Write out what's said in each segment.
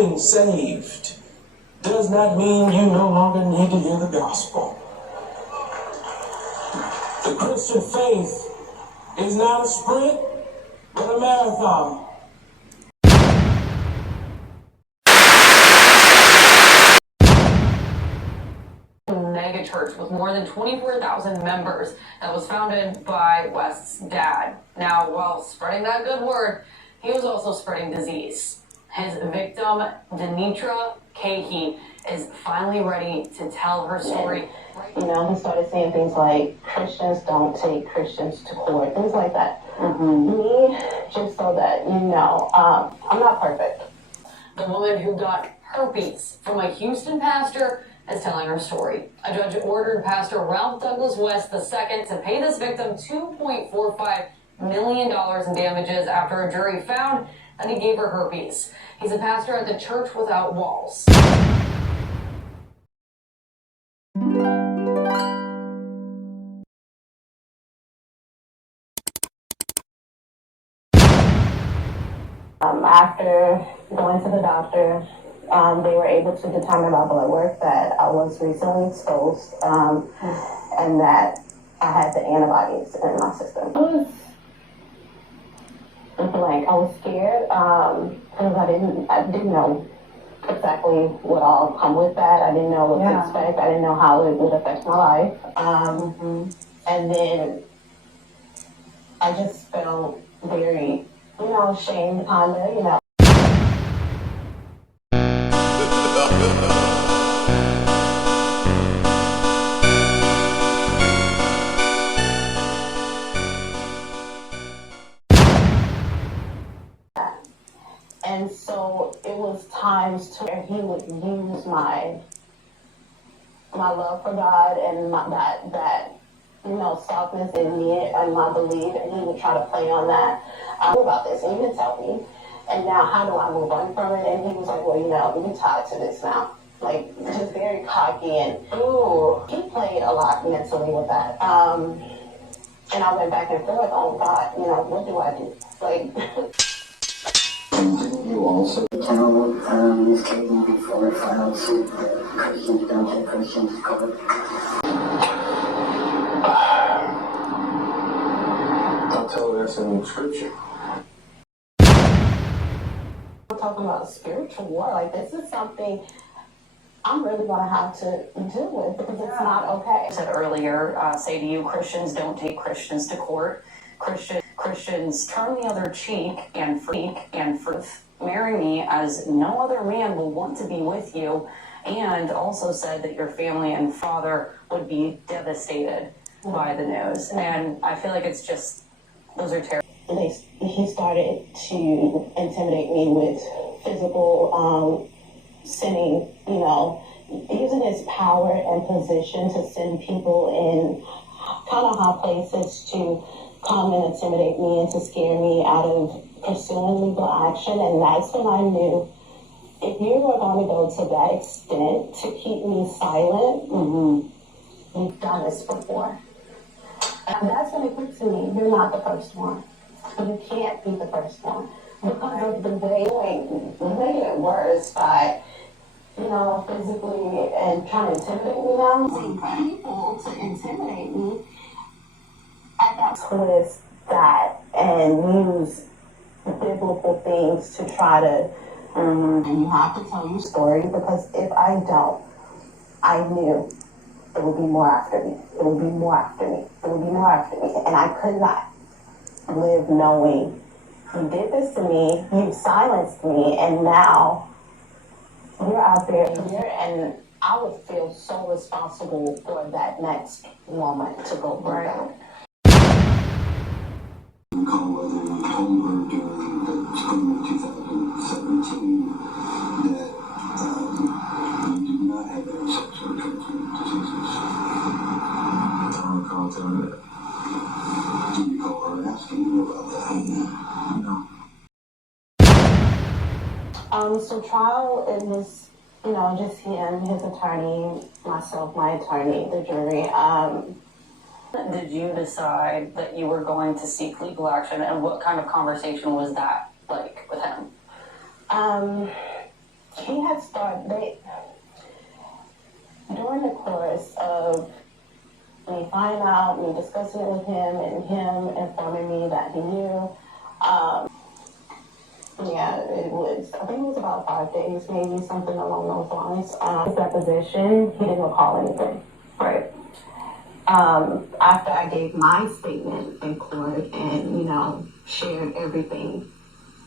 Being saved does not mean you no longer need to hear the gospel. The Christian faith is not a sprint, but a marathon. Mega church with more than 24,000 members that was founded by West's dad. Now, while spreading that good word, he was also spreading disease. His victim, DaTruTable, is finally ready to tell her story. You know, he started saying things like, Christians don't take Christians to court, things like that. Me, just so that you know, I'm not perfect. The woman who got herpes from a Houston pastor is telling her story. A judge ordered Pastor Ralph Douglas West II to pay this victim $2.45 million in damages after a jury found that he gave her herpes. He's a pastor at the Church Without Walls. After going to the doctor, they were able to determine by blood work that I was recently exposed and that I had the antibodies in my system. I was scared because I didn't know exactly what all come with that. I didn't know what to expect. I didn't know how it would affect my life. And then I just felt very, ashamed, kinda, And so it was times to where he would use my love for God and that softness in me and my belief, and he would try to play on that. I knew about this, and you didn't tell me. And now, how do I move on from it? And he was like, well, you're tied to this now. Like, just very cocky, and he played a lot mentally with that. And I went back and forth, oh God, what do I do? You also tell Ms. Kagan before I filed suit that Christians don't take Christians to court? I'll tell her that's in the scripture. We're talking about a spiritual war. This is something I'm really going to have to deal with because it's not okay. I said earlier, say to you, Christians don't take Christians to court. Christians turn the other cheek and marry me as no other man will want to be with you, and also said that your family and father would be devastated by the news. And I feel like it's just, those are terrible. He started to intimidate me with physical sending, using his power and position to send people in kind of high places to come and intimidate me and to scare me out of pursuing legal action. And that's when I knew, if you were going to go to that extent to keep me silent, you've done this before. And that's when it clicked to me, you're not the first one. You can't be the first one. Because of the way you make it worse by, physically and trying to intimidate me now. People to intimidate me at that twist that and use biblical things to try to, and you have to tell your story, because if I don't, I knew there would be more after me. There would be more after me. There would be more after me. And I could not live knowing you did this to me, you silenced me, and now you're out there, and I would feel so responsible for that next woman to go through that. Recall whether you told her during the spring of 2017 that you did not have any sexually transmitted diseases. I don't recall telling her that. Do you recall her asking you about that? No. So trial, it was, just him, his attorney, myself, my attorney, the jury. Did you decide that you were going to seek legal action, and what kind of conversation was that like with him? he had started, during the course of me finding out, me discussing it with him, and him informing me that he knew, yeah, I think it was about 5 days, maybe, something along those lines. His deposition, he didn't recall anything. Right. After I gave my statement in court and, shared everything,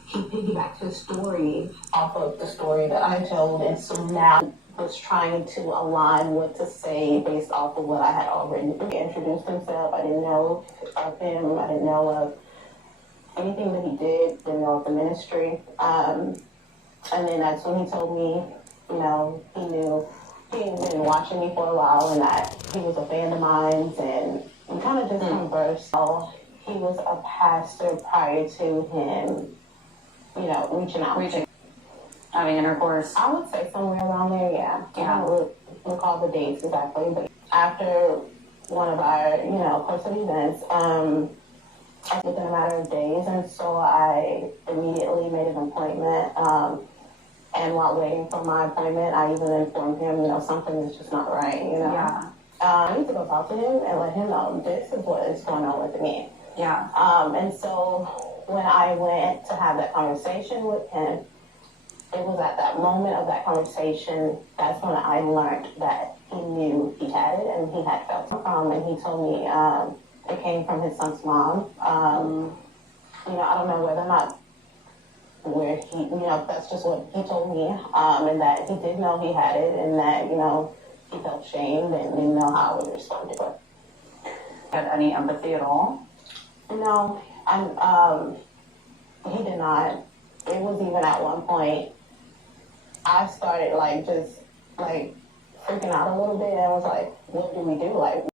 he piggybacked his story off of the story that I told, and so now was trying to align what to say based off of what I had already introduced himself. I didn't know of him. I didn't know of anything that he did. Didn't know of the ministry. And then that's when he told me, he knew he had been watching me for a while and that he was a fan of mine, and we kind of just conversed. So he was a pastor prior to him, reaching out. Having intercourse. I would say somewhere around there, yeah. Yeah. I don't recall the dates exactly, but after one of our, course of events, within a matter of days, and so I immediately made an appointment. And while waiting for my appointment, I even informed him, something is just not right, Yeah. I need to go talk to him and let him know this is what is going on with me. Yeah. And so when I went to have that conversation with him, it was at that moment of that conversation that's when I learned that he knew he had it and he had felt it. And he told me it came from his son's mom. I don't know whether or not where he, that's just what he told me, and that he did know he had it, and that, he felt shamed and didn't know how I would respond to it. Had any empathy at all? No, he did not. It was even at one point, I started just freaking out a little bit, and I was like, what do we do?